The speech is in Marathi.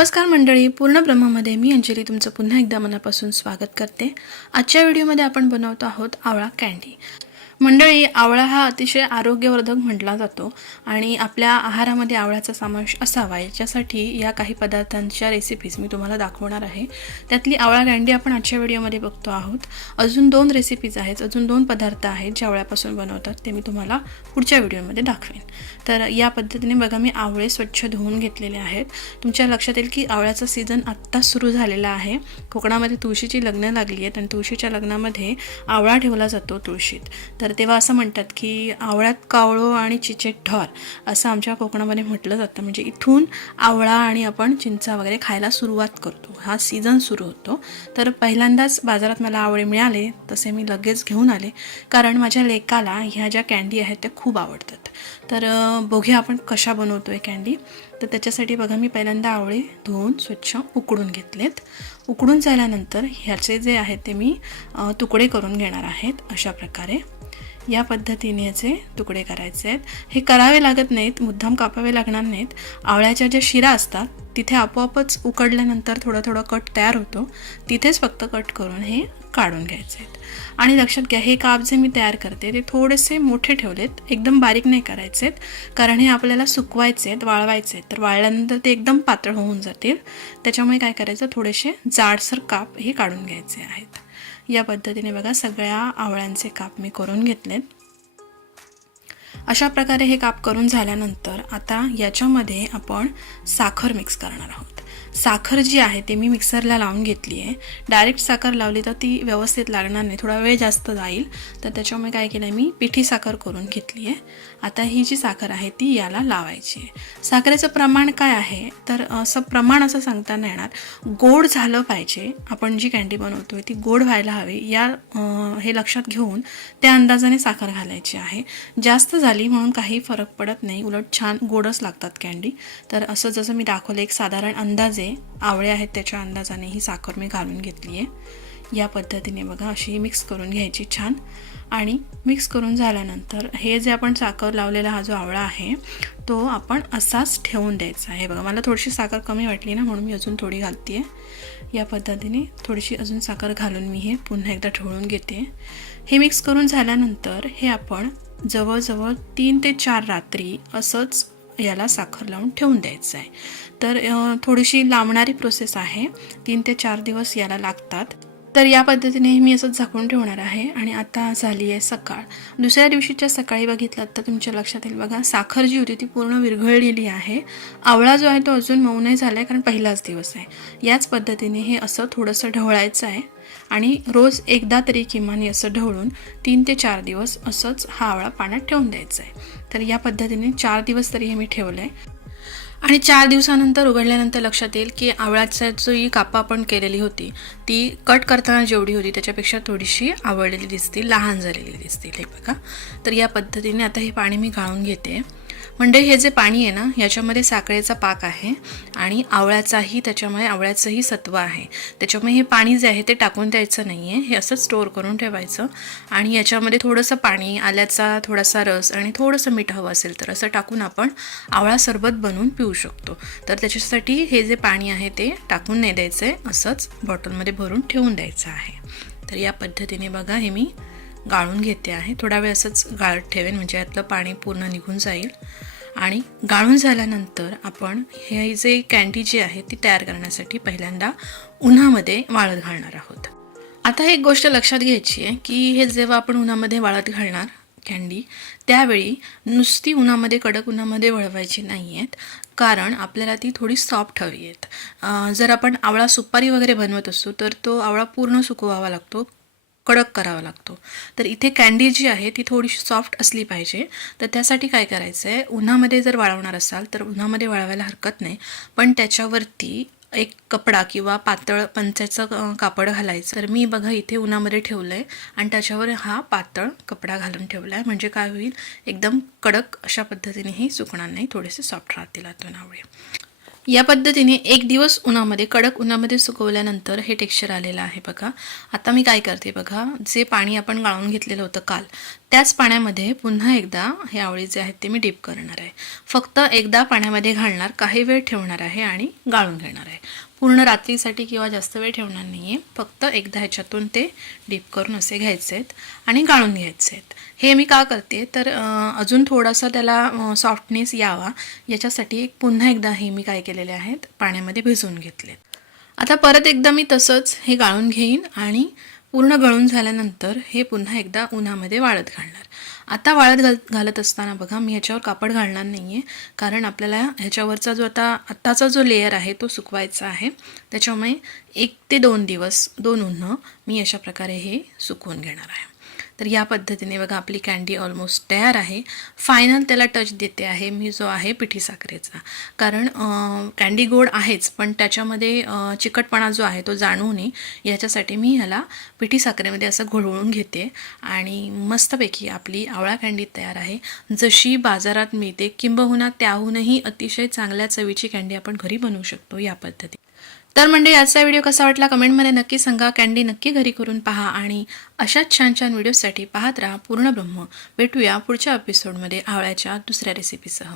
नमस्कार मंडळी पूर्ण ब्रह्मामध्ये मी अंजली तुमचं पुन्हा एकदा मनापासून स्वागत करते. आजच्या व्हिडिओमध्ये आपण बनवतो आहोत आवळा कँडी मंडळी आवळा हा अतिशय आरोग्यवर्धक म्हटला जातो आणि आपल्या आहारामध्ये आवळ्याचा समावेश असावा. याच्यासाठी या काही पदार्थांच्या रेसिपीज मी तुम्हाला दाखवणार आहे. त्यातली आवळा कँडी आपण आजच्या व्हिडिओमध्ये बघतो आहोत. अजून दोन रेसिपीज आहेत अजून दोन पदार्थ आहेत जे आवळ्यापासून बनवतात ते मी तुम्हाला पुढच्या व्हिडिओमध्ये दाखवेन. तर या पद्धतीने बघा मी आवळे स्वच्छ धुवून घेतलेले आहेत. तुमच्या लक्षात येईल की आवळ्याचा सीझन आत्ताच सुरू झालेला आहे. कोकणामध्ये तुळशीची लग्न लागली आहेत आणि तुळशीच्या लग्नामध्ये आवळा ठेवला जातो तुळशीत. तर तर तेव्हा असं म्हणतात की आवळ्यात कावळो आणि चिचेत ढोर असं आमच्या कोकणामध्ये म्हटलं जातं. म्हणजे इथून आवळा आणि आपण चिंचा वगैरे खायला सुरुवात करतो. हा सीझन सुरू होतो. तर पहिल्यांदाच बाजारात मला आवळे मिळाले तसे मी लगेच घेऊन आले. कारण माझ्या लेकाला ह्या ज्या कँडी आहेत त्या खूप आवडतात. तर बघूया आपण कशा बनवतो आहे कँडी तर त्याच्यासाठी बघा मी पहिल्यांदा आवळे धुवून स्वच्छ उकडून घेतलेत. उकडून झाल्यानंतर ह्याचे जे आहेत ते मी तुकडे करून घेणार आहेत अशा प्रकारे. या पद्धतीने याचे तुकडे करायचे आहेत. हे करावे लागत नाहीत मुद्दाम कापावे लागणार नाहीत. आवळ्याच्या ज्या शिरा असतात तिथे आपोआपच उकडल्यानंतर थोडं थोडा कट तयार होतो. तिथेच फक्त कट करून हे काढून घ्यायचे आहेत. आणि लक्षात घ्या हे काप जे मी तयार करते ते थोडेसे मोठे ठेवलेत एकदम बारीक नाही करायचे आहेत. कारण हे आपल्याला सुकवायचे आहेत वाळवायचे आहेत. तर वाळल्यानंतर ते एकदम पातळ होऊन जातील. त्याच्यामुळे काय करायचं थोडेसे जाडसर काप हे काढून घ्यायचे आहेत. या पद्धतीने बघा सगळ्या आवळ्यांचे काप मी करून घेतलेत अशा प्रकारे हे काप करून झाल्यानंतर आता याच्यामध्ये आपण साखर मिक्स करणार आहोत. साखर जी आहे ते मी मिक्सरला लावून घेतली आहे. डायरेक्ट साखर लावली तर ती व्यवस्थित लागणार नाही. थोडा वेळ जास्त जाईल. तर त्याच्यामुळे काय केलं आहे मी पिठी साखर करून घेतली आहे. आता ही जी साखर आहे ती याला लावायची आहे. साखरेचं प्रमाण काय आहे? तर असं प्रमाण असं सांगता नाही येणार. गोड झालं पाहिजे. आपण जी कँडी बनवतोय ती गोड व्हायला हवी. या हे लक्षात घेऊन त्या अंदाजाने साखर घालायची आहे. जास्त झाली म्हणून काही फरक पडत नाही. उलट छान गोडच लागतात कँडी तर असं जसं मी दाखवलं एक साधारण अंदाज आवळे आहेत त्याच्या अंदाजाने ही साखर मी घालून घेतली आहे. या पद्धतीने बघा अशी मिक्स करून घ्यायची छान. आणि मिक्स करून झाल्यानंतर हे जे आपण साखर लावलेला हा जो आवळा आहे तो आपण असाच ठेवून द्यायचा आहे. बघा मला थोडीशी साखर कमी वाटली ना म्हणून मी अजून थोडी घालते आहे या पद्धतीने थोडीशी अजून साखर घालून मी हे पुन्हा एकदा ठेवून घेते. हे मिक्स करून झाल्यानंतर हे आपण जवळजवळ तीन ते चार रात्री असंच याला साखर लावून ठेवून द्यायचं आहे. तर थोडीशी लांबणारी प्रोसेस आहे. तीन ते चार दिवस याला लागतात. तर या पद्धतीने मी असंच झाकून ठेवणार आहे आणि आता झाली आहे सकाळ. दुसऱ्या दिवशीच्या सकाळी बघितलं तर तुमच्या लक्षात येईल बघा साखर जी होती ती पूर्ण विरघळलेली आहे. आवळा जो आहे तो अजून मऊ नाही झाला आहे कारण पहिलाच दिवस आहे. याच पद्धतीने हे असं थोडंसं ढवळायचं आहे. आणि रोज एकदा तरी किमान असं ढवळून तीन ते चार दिवस असंच हा आवळा पाण्यात ठेवून द्यायचा आहे तर या पद्धतीने चार दिवस तरी हे मी ठेवलं आहे आणि चार दिवसानंतर उघडल्यानंतर लक्षात येईल की आवळ्याचा जो ही कापा आपण केलेली होती ती कट करताना जेवढी होती त्याच्यापेक्षा थोडीशी आवडलेली दिसतील लहान झालेली दिसतील हे बघा. तर या पद्धतीने आता हे पाणी मी गाळून घेते. म्हणजे हे जे पाणी आहे ना याच्यामध्ये साखरेचा पाक आहे आणि आवळ्याचाही त्याच्यामुळे आवळ्याचंही सत्व आहे. त्याच्यामुळे हे पाणी जे आहे ते टाकून द्यायचं नाही आहे हे असं स्टोअर करून ठेवायचं आणि याच्यामध्ये थोडंसं पाणी आल्याचा थोडासा रस आणि थोडंसं मीठ हवं असेल तर असं टाकून आपण आवळा सरबत बनवून पिऊ शकतो. तर त्याच्यासाठी हे जे पाणी आहे ते टाकून नाही द्यायचं आहे असंच बॉटलमध्ये भरून ठेवून द्यायचं आहे. तर या पद्धतीने बघा हे मी गाळून घेते आहे. थोडा वेळ असंच गाळत ठेवेन म्हणजे यातलं पाणी पूर्ण निघून जाईल. आणि गाळून झाल्यानंतर आपण हे जे कँडी जी आहे ती तयार करण्यासाठी पहिल्यांदा उन्हामध्ये वाळत घालणार आहोत. आता एक गोष्ट लक्षात घ्यायची आहे की हे जेव्हा आपण उन्हामध्ये वाळत घालणार कँडी त्यावेळी नुसती उन्हामध्ये कडक उन्हामध्ये वळवायची नाही आहेत कारण आपल्याला ती थोडी सॉफ्ट हवी आहेत. जर आपण आवळा सुपारी वगैरे बनवत असतो तर तो आवळा पूर्ण सुकवावा लागतो. कडक करावा लागतो. तर इथे कँडी जी आहे ती थोडीशी सॉफ्ट असली पाहिजे. तर त्यासाठी काय करायचं आहे उन्हामध्ये जर वाळवणार असाल तर उन्हामध्ये वाळवायला हरकत नाही. पण त्याच्यावरती एक कपडा किंवा पातळ पंचाचं कापड घालायचं. तर मी बघा इथे उन्हामध्ये ठेवलं आहे आणि त्याच्यावर हा पातळ कपडा घालून ठेवला आहे म्हणजे काय होईल? एकदम कडक अशा पद्धतीने हे सुकणार नाही. थोडेसे सॉफ्ट राहतील आतून आवळे. या पद्धतीने एक दिवस उन्हामध्ये कडक उन्हामध्ये सुकवल्यानंतर हे टेक्स्चर आलेलं आहे बघा. आता मी काय करते बघा जे पाणी आपण गाळून घेतलेलं होतं काल त्याच पाण्यामध्ये पुन्हा एकदा हे आवळी जे आहेत ते मी डीप करणार आहे. फक्त एकदा पाण्यामध्ये घालणार काही वेळ ठेवणार आहे आणि गाळून घेणार आहे. पूर्ण रात्रीसाठी किंवा जास्त वेळ ठेवणार नाही आहे फक्त एकदा ह्याच्यातून ते डीप करून असे घ्यायचे आहेत आणि गाळून घ्यायचे आहेत. हे मी का करते? तर अजून थोडासा त्याला सॉफ्टनेस यावा. याच्यासाठी एक पुन्हा एकदा हे मी काय केलेले आहेत? पाण्यामध्ये भिजवून घेतलेत. आता परत एकदा मी तसंच हे गाळून घेईन आणि पूर्ण गळून झाल्यानंतर हे पुन्हा एकदा उन्हामध्ये वाळत घालणार. आता वाळत घाल घालत असताना बघा मी ह्याच्यावर कापड घालणार नाही आहे कारण आपल्याला ह्याच्यावरचा जो आता आत्ताचा जो लेयर आहे तो सुकवायचा आहे. त्याच्यामुळे एक ते दोन दिवस दोन उन्हं मी अशा प्रकारे हे सुकवून घेणार आहे. तर या पद्धतीने बघा आपली कँडी ऑलमोस्ट तयार आहे. फायनल त्याला टच देते आहे मी जो आहे पिठी साखरेचा. कारण कँडी गोड आहेच पण त्याच्यामध्ये चिकटपणा जो आहे तो जाणू नये याच्यासाठी मी ह्याला पिठी साखरेमध्ये असं घोळवून घेते. आणि मस्तपैकी आपली आवळा कँडी तयार आहे. जशी बाजारात मिळते किंबहुना त्याहूनही अतिशय चांगल्या चवीची कँडी आपण घरी बनवू शकतो या पद्धतीने. तर म्हणजे आजचा व्हिडिओ कसा वाटला कमेंटमध्ये नक्की सांगा. कँडी नक्की घरी करून पहा आणि अशाच छान छान व्हिडिओसाठी पाहत राहा पूर्ण ब्रह्म. भेटूया पुढच्या एपिसोडमध्ये आवळ्याच्या दुसऱ्या रेसिपीसह